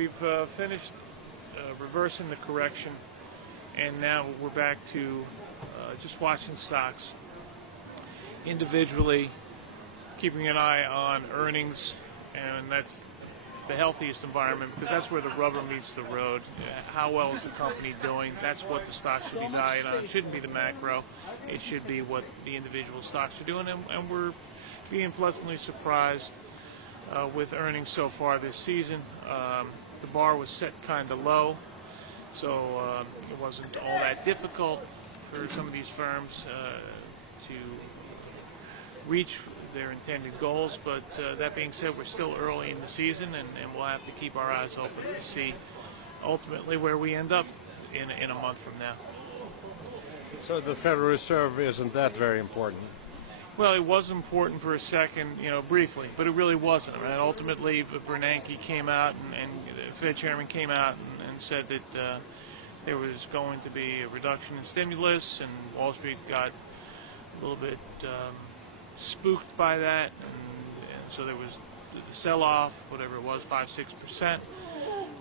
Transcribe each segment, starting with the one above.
we've finished reversing the correction, and now we're back to just watching stocks individually, keeping an eye on earnings, and that's the healthiest environment because that's where the rubber meets the road. How well is the company doing? That's what the stock should be valued on. It shouldn't be the macro. It should be what the individual stocks are doing, and we're being pleasantly surprised with earnings so far this season. The bar was set kind of low, so it wasn't all that difficult for some of these firms to reach their intended goals. But that being said, we're still early in the season, and we'll have to keep our eyes open to see ultimately where we end up in a month from now. So the Federal Reserve isn't that very important? Well, it was important for a second, briefly, but it really wasn't. Right? Ultimately, Bernanke came out, and the Fed chairman came out and said that there was going to be a reduction in stimulus, and Wall Street got a little bit spooked by that, and so there was the sell-off, whatever it was, 5-6%.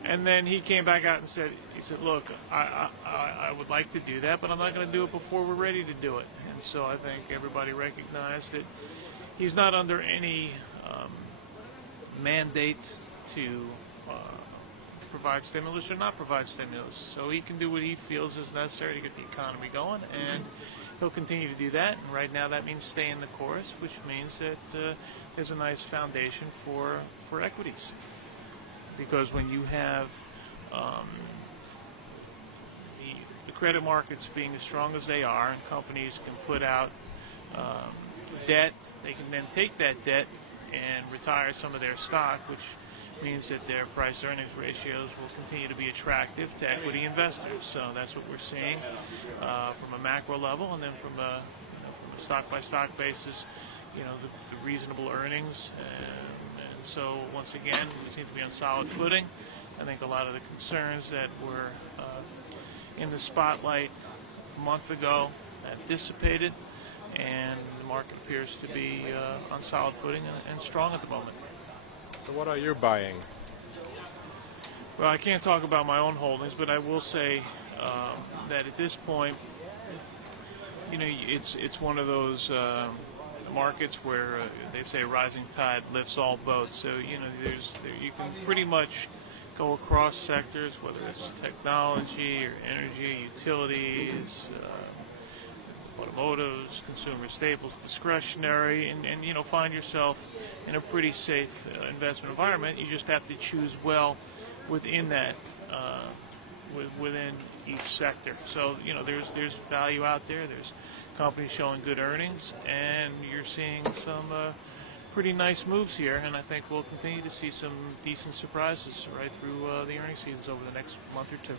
And then he came back out and said, look, I would like to do that, but I'm not going to do it before we're ready to do it. And so I think everybody recognized that he's not under any mandate to provide stimulus or not provide stimulus. So he can do what he feels is necessary to get the economy going, and he'll continue to do that. And right now that means staying the course, which means that there's a nice foundation for equities. Because when you have the credit markets being as strong as they are, and companies can put out debt, they can then take that debt and retire some of their stock, which means that their price-earnings ratios will continue to be attractive to equity investors. So that's what we're seeing from a macro level, and then from a stock-by-stock basis, the reasonable earnings. And so once again, we seem to be on solid footing. I think a lot of the concerns that were in the spotlight a month ago have dissipated, and the market appears to be on solid footing and strong at the moment. So what are you buying? Well, I can't talk about my own holdings, but I will say that at this point, it's one of those markets where they say rising tide lifts all boats. So you can pretty much go across sectors, whether it's technology or energy, utilities, automotives, consumer staples, discretionary, and find yourself in a pretty safe investment environment. You just have to choose well within that, within each sector. So there's value out there. There's companies showing good earnings, and you're seeing some pretty nice moves here. And I think we'll continue to see some decent surprises right through the earnings seasons over the next month or two.